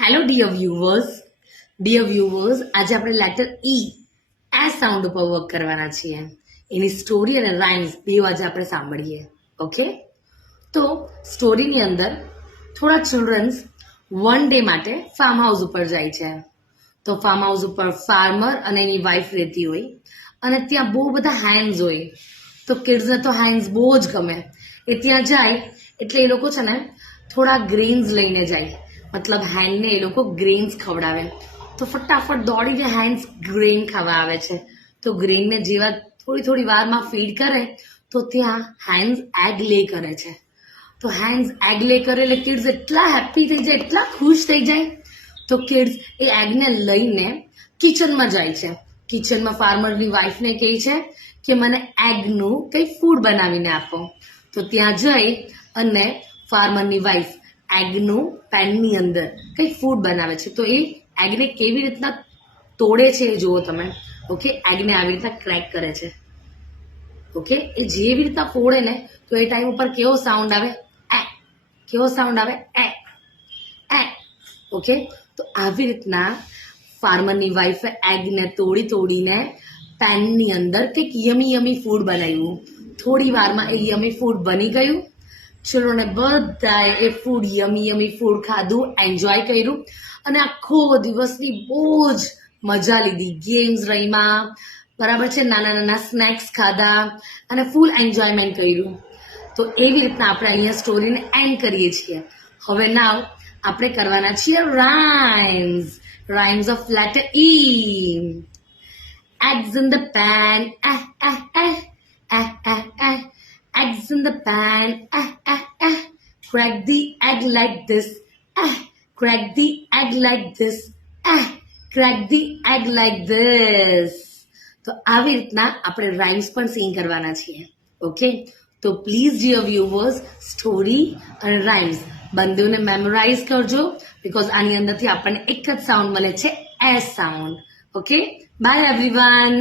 Hello dear viewers, આજે આપણે letter ઈ S sound ઉપર વર્ક કરવાના છીએ. એની સ્ટોરી અને રાઇમ્સ બે આજે આપણે સાંભળીએ. ઓકે, તો સ્ટોરીની અંદર થોડા ચિલ્ડ્રન્સ વન ડે માટે ફાર્મ હાઉસ ઉપર જાય છે. તો ફાર્મ હાઉસ ઉપર ફાર્મર અને એની વાઈફ રહેતી હોય અને ત્યાં બહુ બધા હેન્ડ્સ હોય. તો કિડ્સને તો હેન્ડ્સ બહુ જ ગમે. એ ત્યાં જાય એટલે એ લોકો છે ને થોડા ગ્રેન્સ લઈને જાય, મતલબ હેન્ડને એ લોકો ગ્રેન્સ ખવડાવે. તો ફટાફટ દોડીને હેન્ડ્સ ગ્રેન ખાવા આવે છે. તો ગ્રેનને જેવા થોડી વારમાં ફીડ કરે તો ત્યાં હેન્ડ્સ એગ લે કરે છે. તો હેન્ડ્સ એગ લે કરે એટલે કિડ્સ એટલા હેપી થઈ જાય, એટલા ખુશ થઈ જાય. તો કિડ્સ એ એગને લઈને કિચનમાં જાય છે. કિચનમાં ફાર્મરની વાઈફને કહે છે કે મને એગનું કંઈ ફૂડ બનાવીને આપો. તો ત્યાં જઈ અને ફાર્મરની વાઈફ એગનું પેનની અંદર કંઈક ફૂડ બનાવે છે. તો એ એગને કેવી રીતના તોડે છે એ જુઓ તમે. ઓકે, એગને આવી રીતના ક્રેક કરે છે. ઓકે, એ જેવી રીતના ફોડે ને તો એ ટાઈમ ઉપર કેવો સાઉન્ડ આવે? એ. કેવો સાઉન્ડ આવે? એ. ઓકે, તો આવી રીતના ફાર્મરની વાઈફે એગને તોડીને પેનની અંદર કંઈક યમી ફૂડ બનાવ્યું. થોડી વારમાં એ યમી ફૂડ બની ગયું. ચિલ્ડ્રને બધાએ એ ફૂડ યમી ફૂડ ખાધું, એન્જોય કર્યું અને આખો દિવસની બહુ જ મજા લીધી. ગેમ્સ રમ્યા, બરાબર છે, નાના સ્નેક્સ ખાધા અને ફૂલ એન્જોયમેન્ટ કર્યું. તો એવી રીતના આપણે અહીંયા સ્ટોરીને એન્ડ કરીએ છીએ. હવે નાવ આપણે કરવાના છીએ rhymes of letter E. Eggs in the pan, eggs in the pan, crack the egg like this, crack the egg like this, crack the egg like this. તો આવી રીતના આપણે રાઇમ્સ પણ સિંગ કરવાના છીએ. ઓકે, તો પ્લીઝ ડિયર વ્યુઅર્સ, સ્ટોરી અને rhymes બંનેને મેમોરાઇઝ કરજો, બીકોઝ આની અંદરથી આપણને એક જ સાઉન્ડ મળે છે, S sound. Okay, by everyone.